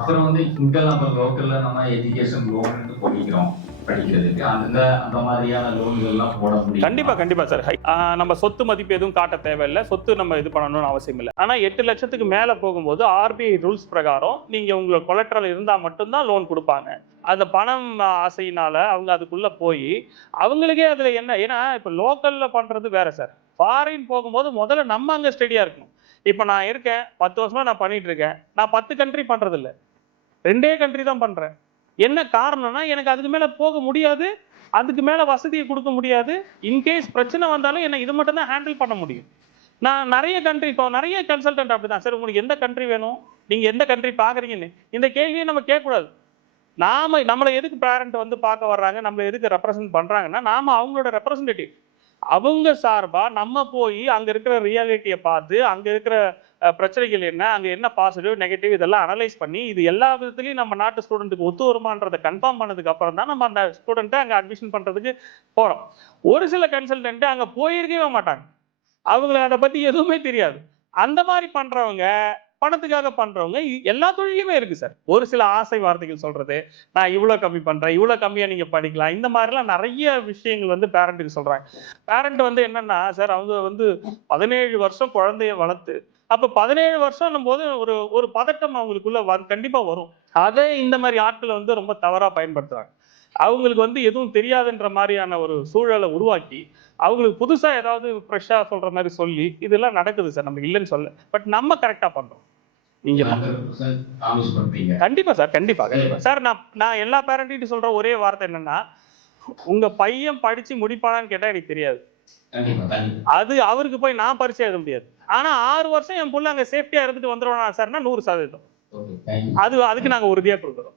அப்புறம் வந்து இங்கெல்லாம் நம்ம லோக்கல்ல நம்ம எஜுகேஷன் லோன் போய்க்கிறோம் படிக்கிறதுக்கு. அந்த அந்த மாதிரியான லோன்கள் எல்லாம் போட முடியும். கண்டிப்பா சார். நம்ம சொத்து மதிப்பு எதுவும் காட்ட தேவையில்லை, சொத்து நம்ம இது பண்ணணும்னு அவசியம் இல்லை. ஆனா 8 லட்சத்துக்கு மேல போகும்போது ஆர்பிஐ ரூல்ஸ் பிரகாரம் நீங்க உங்க கொலட்ரல் இருந்தா மட்டும்தான் லோன் கொடுப்பாங்க. அந்த பணம் ஆசையினால அவங்க அதுக்குள்ள போய் அவங்களுக்கே அதுல என்ன, ஏன்னா இப்ப லோக்கல்ல பண்றது வேற சார். ஃபாரின் போகும்போது முதல்ல நம்ம அங்க ஸ்டெடியா இருக்கணும். இப்ப நான் இருக்கேன் 10 வருஷமா நான் பண்ணிட்டு இருக்கேன். நான் 10 கண்ட்ரி பண்றது இல்லை, 2 கண்ட்ரி தான் பண்றேன். என்ன காரணம்னா எனக்கு அதுக்கு மேல போக முடியாது, அதுக்கு மேல வசதியை கொடுக்க முடியாது. இன்கேஸ் பிரச்சனை வந்தாலும் என்ன இது மட்டும் தான் ஹேண்டில் பண்ண முடியும். நான் நிறைய கண்ட்ரி, இப்போ நிறைய கன்சல்டன்ட் அப்படிதான் சார். உங்களுக்கு எந்த கண்ட்ரி வேணும், நீங்க எந்த கண்ட்ரி பாக்குறீங்கன்னு இந்த கேள்வியை நம்ம கேட்கக்கூடாது. நம்மளை எதுக்கு பேரண்ட் வந்து பார்க்க வர்றாங்க, நம்மளை எதுக்கு ரெப்ரசென்ட் பண்றாங்கன்னா நாம அவங்களோட ரெப்ரசன்டேட்டிவ். அவங்க சார்பா நம்ம போய் அங்க இருக்கிற ரியாலிட்டியை பார்த்து அங்க இருக்கிற பிரச்சனைகள் என்ன, அங்க என்ன பாசிட்டிவ் நெகட்டிவ் இதெல்லாம் அனலைஸ் பண்ணி இது எல்லா விதத்துலையும் நம்ம நாட்டு ஸ்டூடெண்ட்டுக்கு ஒத்து வருமானதை கன்ஃபார்ம் பண்ணதுக்கு அப்புறம் தான் நம்ம அந்த ஸ்டூடெண்ட்டை அங்க அட்மிஷன் பண்றதுக்கு போறோம். ஒரு சில கன்சல்டன்ட் அங்க போயிருக்கவே மாட்டாங்க, அவங்களுக்கு அதை பத்தி எதுவுமே தெரியாது. அந்த மாதிரி பண்றவங்க, பணத்துக்காக பண்றவங்க எல்லா தொழிலுமே இருக்கு சார். ஒரு சில ஆசை வார்த்தைகள் சொல்றது, நான் இவ்வளவு கம்மி பண்றேன், இவ்வளவு கம்மியா நீங்க படிக்கலாம், இந்த மாதிரிலாம் நிறைய விஷயங்கள் வந்து பேரண்ட்டுக்கு சொல்றாங்க. பேரண்ட் வந்து என்னன்னா சார், அவங்க வந்து 17 வருஷம் குழந்தைய வளர்த்து, அப்ப 17 வருஷம் போது ஒரு ஒரு பதட்டம் அவங்களுக்குள்ள கண்டிப்பா வரும். அதை இந்த மாதிரி ஆட்கள் வந்து ரொம்ப தவறா பயன்படுத்துறாங்க. அவங்களுக்கு வந்து எதுவும் தெரியாதுன்ற மாதிரியான ஒரு சூழலை உருவாக்கி அவங்களுக்கு புதுசா ஏதாவது ஃப்ரெஷ்ஷா சொல்ற மாதிரி சொல்லி இதெல்லாம் நடக்குது சார். நம்ம இல்லைன்னு சொல்ல, பட் நம்ம கரெக்டா பண்றோம். நீங்க கண்டிப்பா சார், கண்டிப்பா கண்டிப்பா சார். நான் எல்லா பேரண்ட்டையும் சொல்ற ஒரே வார்த்தை என்னன்னா, உங்க பையன் படிச்சு முடிப்பானான்னு கேட்டா எனக்கு தெரியாது. அது அவருக்கு போய் நான் பரிசு எழுத முடியாது. ஆனா 6 வருஷம் என் புள்ள அங்க சேஃப்டியா இருந்துட்டு வந்துருவானா சார்னா 100%. அதுக்கு நாங்க உறுதியா கொடுக்குறோம்.